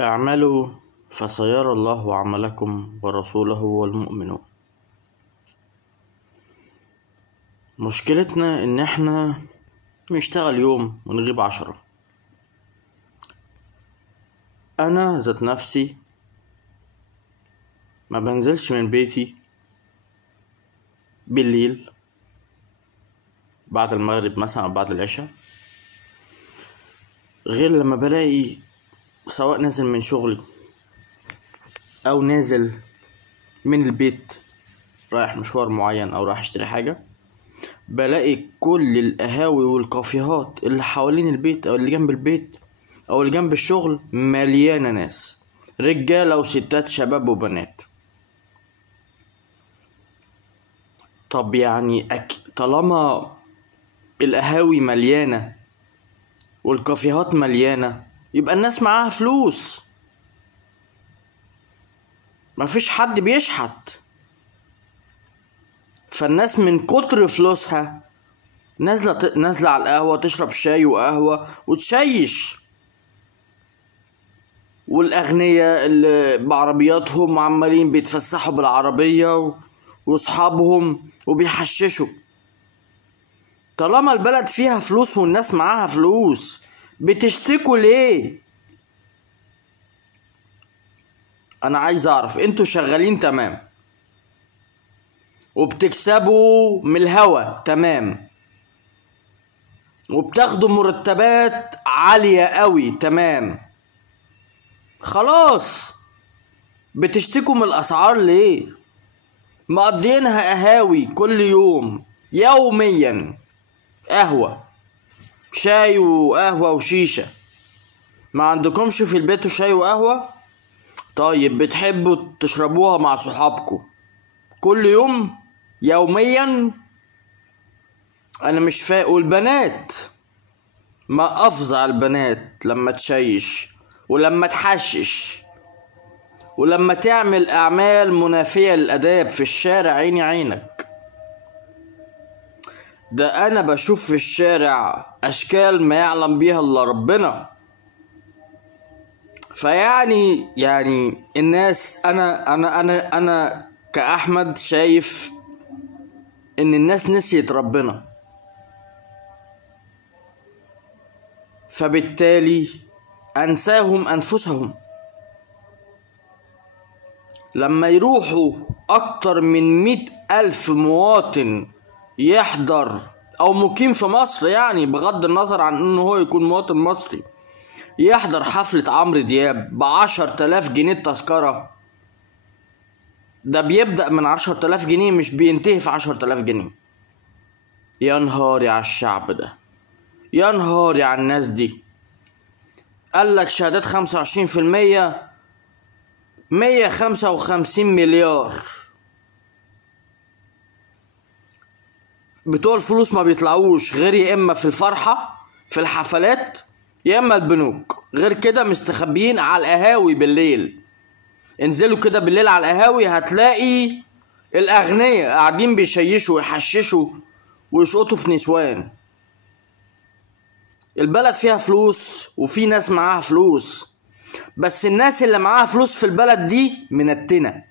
اعملوا فسيرى الله عملكم ورسوله والمؤمنون. مشكلتنا ان احنا نشتغل يوم ونغيب 10. انا ذات نفسي ما بنزلش من بيتي بالليل بعد المغرب مثلا او بعد العشاء غير لما بلاقي سواء نازل من شغلي او نازل من البيت رايح مشوار معين او رايح اشتري حاجة، بلاقي كل القهاوي والكافيهات اللي حوالين البيت او اللي جنب البيت او اللي جنب الشغل مليانة ناس، رجالة وستات، شباب وبنات. طب يعني طالما القهاوي مليانة والكافيهات مليانة يبقى الناس معاها فلوس، مفيش حد بيشحت، فالناس من كتر فلوسها نازلة على القهوة تشرب شاي وقهوة وتشيش، والأغنياء اللي بعربياتهم عمالين بيتفسحوا بالعربية واصحابهم وبيحششوا. طالما البلد فيها فلوس والناس معاها فلوس بتشتكوا ليه؟ انا عايز اعرف، انتوا شغالين تمام وبتكسبوا من الهوا تمام وبتاخدوا مرتبات عالية قوي تمام، خلاص بتشتكوا من الاسعار ليه؟ مقضيينها قهاوي كل يوم يوميا، قهوة شاي وقهوة وشيشة. ما عندكمش في البيت شاي وقهوة؟ طيب بتحبوا تشربوها مع صحابكم كل يوم يوميا؟ انا مش فاق. والبنات، ما افظع البنات لما تشيش ولما تحشش ولما تعمل اعمال منافية للاداب في الشارع. عيني عينك، ده انا بشوف في الشارع اشكال ما يعلم بيها الا ربنا. فيعني الناس، انا كأحمد شايف ان الناس نسيت ربنا، فبالتالي انساهم انفسهم. لما يروحوا اكتر من 100,000 مواطن يحضر او مقيم في مصر، يعني بغض النظر عن انه هو يكون مواطن مصري، يحضر حفلة عمرو دياب ب10,000 جنيه التذكرة، ده بيبدأ من 10,000 جنيه مش بينتهي في 10,000 جنيه. يا نهاري على الشعب ده، يا نهاري على الناس دي. قالك شهادات 25%، 155 مليار. بتوع الفلوس ما بيطلعوش غير يا اما في الفرحة في الحفلات يا اما البنوك، غير كده مستخبيين على القهاوي بالليل. انزلوا كده بالليل على القهاوي هتلاقي الاغنياء قاعدين بيشيشوا ويحششوا ويشقطوا في نسوان. البلد فيها فلوس وفي ناس معاها فلوس، بس الناس اللي معاها فلوس في البلد دي منتنة.